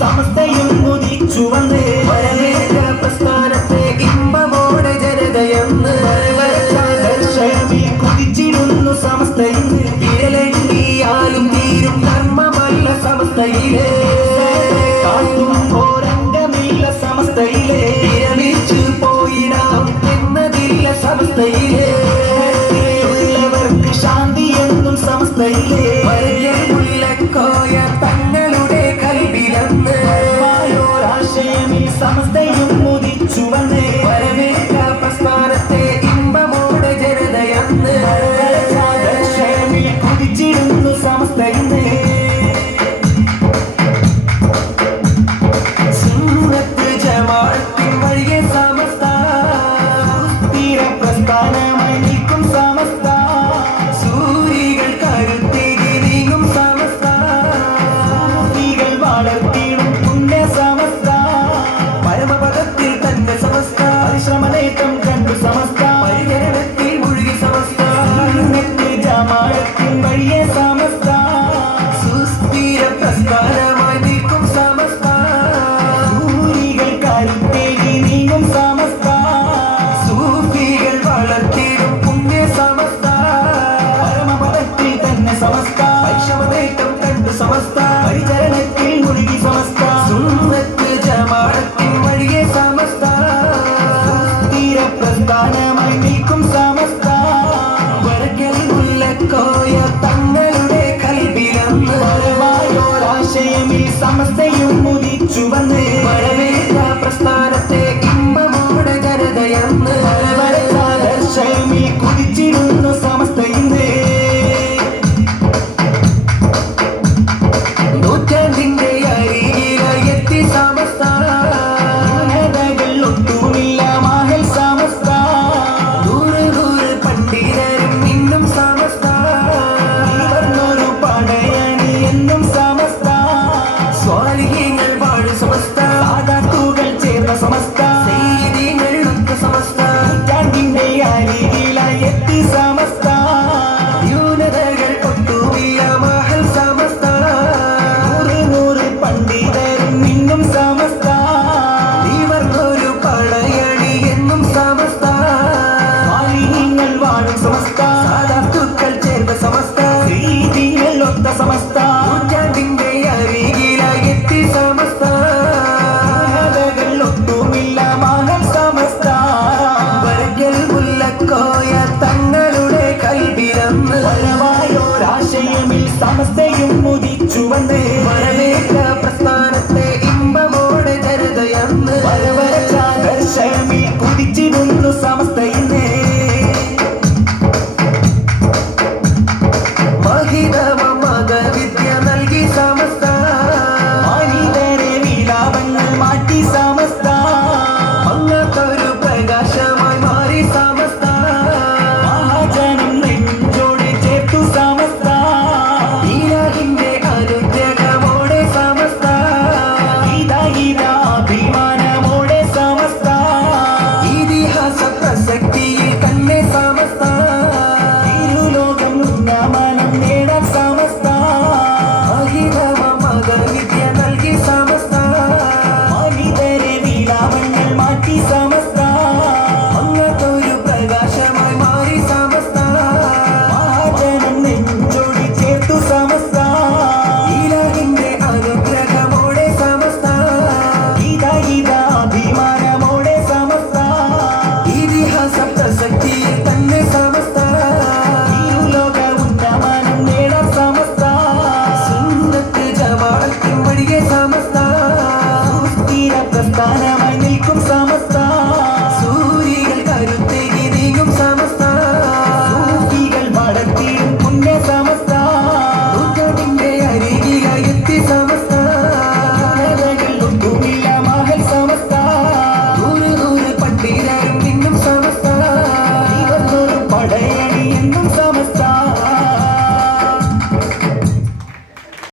സമസ്തയും മുദിച്ചു വന്ന് പ്രസ്ഥാനത്തെ ഇമ്പമോടെ ജനതയെന്ന് കുതിച്ചിടുന്നു സമസ്തയിൽ വിരലെണ്ണിയാലും തീരും ധർമ്മമല്ല സമസ്തയിലെ ഓരംഗമില്ല സമസ്തയിലെ വിരമിച്ചു പോയിടാം എന്നതില്ല സമസ്തയിലെ ഉള്ളവർക്ക് ശാന്തി എന്നും സമസ്തയിലെ മുല്ലക്കോയ തങ്ങളുടെ കൽവിലെന്ന് ആശയമീ സമസ്തയും മുദിച്ചു വന്ന് വരവേറ്റ പ്രസ്ഥാനത്തെ ഇമ്പമോടെ ജനതയെന്ന് കുതിച്ചിടുന്നു സമസ്തയിന്ന് സുന്നത്ത് ജമാഅത്തിൻ വഴിയെ സമസ്ത സ്ഥിര പ്രസ്ഥാനമായി നിൽക്കും സമസ്ത സൂരികൾ കരുത്തേകി നീങ്ങും സമസ്ത സൂരികൾ വളർത്തിയിടും പുണ്യ സമസ്ത പരമപദത്തിൽ തന്നെ സമസ്ത പരിശ്രമനേറ്റം കണ്ടു സമസ്ത പരിചരണത്തിൽ മുഴുകി സമസ്ത സുന്നത്ത് ജമാഅത്തിൻ വഴിയെ സമസ്ത സുസ്ഥിര പ്രസ്ഥാനമായി നിൽക്കും സമസ്ത സൂരികൾ കരുത്തേകി നീങ്ങും സമസ്ത സൂഫികൾ വളർത്തിയിടും പുണ്യ സമസ്ത പരമപദത്തിൽ തന്നെ സമസ്ത പരിശ്രമനേറ്റം കണ്ടു സമസ്ത പരിചരണത്തിൽ മുഴുകി സമസ്ത സുന്നത്ത് ജമാഅത്തിൻ വഴിയെ സമസ്ത സ്ഥിര പ്രസ്ഥാനമായി നിൽക്കും സമസ്ത വരക്കൽ മുല്ലക്കോയ തങ്ങളുടെ കൽവിലെന്ന് ആശയമീ സമസ്തയും മുദിച്ചു വന്ന് വരവേറ്റ പ്രസ്ഥാനത്തെ ഇമ്പമോടെ ജനതയെന്ന് ആശയമീ കുതിച്ചിടുന്നു സമസ്തയിന്ന് നൂറ്റാണ്ടിന്റെ അരികിലായി എത്തി സമസ്ത ഒട്ടുമില്ല മാഹൽ സമസ്ത നൂറ് പണ്ഡിതരും ഇന്നും സമസ്ത ഒരു പടയണി എന്നും സമസ്ത സ്വാലിഹ്യങ്ങൾ വാഴും സമസ്ത ആദാത്തുകൾ ചേർന്ന സമസ്ത സയ്യിദീങ്ങൾ ഒത്ത സമസ്ത നൂറ്റാണ്ടിന്റെ അരികിലായി എത്തി സമസ്ത ന്യൂനതകൾ ഒട്ടുമില്ല മാഹൽ സമസ്ത നൂറ് പണ്ഡിതരും ഇന്നും സമസ്ത ഇവർക്കൊരു പടയണി എന്നും സമസ്ത സ്വാലിഹ്യങ്ങൾ വാഴും സമസ്ത ആദാത്തുകൾ ചേർന്ന സമസ്ത സയ്യിദീങ്ങൾ ഒത്ത സമസ്ത നൂറ്റാണ്ടിന്റെ അരികിലായി എത്തി സമസ്ത ഒട്ടുമില്ല മാഹൽ സമസ്ത വരക്കൽ മുല്ലക്കോയ തങ്ങളുടെ കൽവിലെന്ന് പരമായോരാശയമീ സമസ്തയും മുദിച്ചു വന്ന് വരവേറ്റ പ്രസ്ഥാനത്തെ ഇമ്പമോടെ ജനതയെന്ന് വരവരശയമീ കുതിച്ചിടുന്നു സമസ്തയിന്ന് മഹിതമ മതവിദ്യ നൽകി സമസ്ത മനിതരെ വിലാപങ്ങൾ മാറ്റി സമസ്ത അങ്ങത്തൊരു പ്രകാശമായി മാറി സമസ്ത മഹാജനം നെഞ്ചോട് ചേർത്തു സമസ്ത ഈരാഹിന്റെ അനുഗ്രഹമോടെ സമസ്ത അഭിമാനമോടെ സമസ്ത ഇതിഹാസ പ്രസക്തിയിൽ തന്നെ സമസ്ത ഇരുലോകം ഉന്നമനം നേടാൻ സമസ്ത മഹിതമ മതവിദ്യ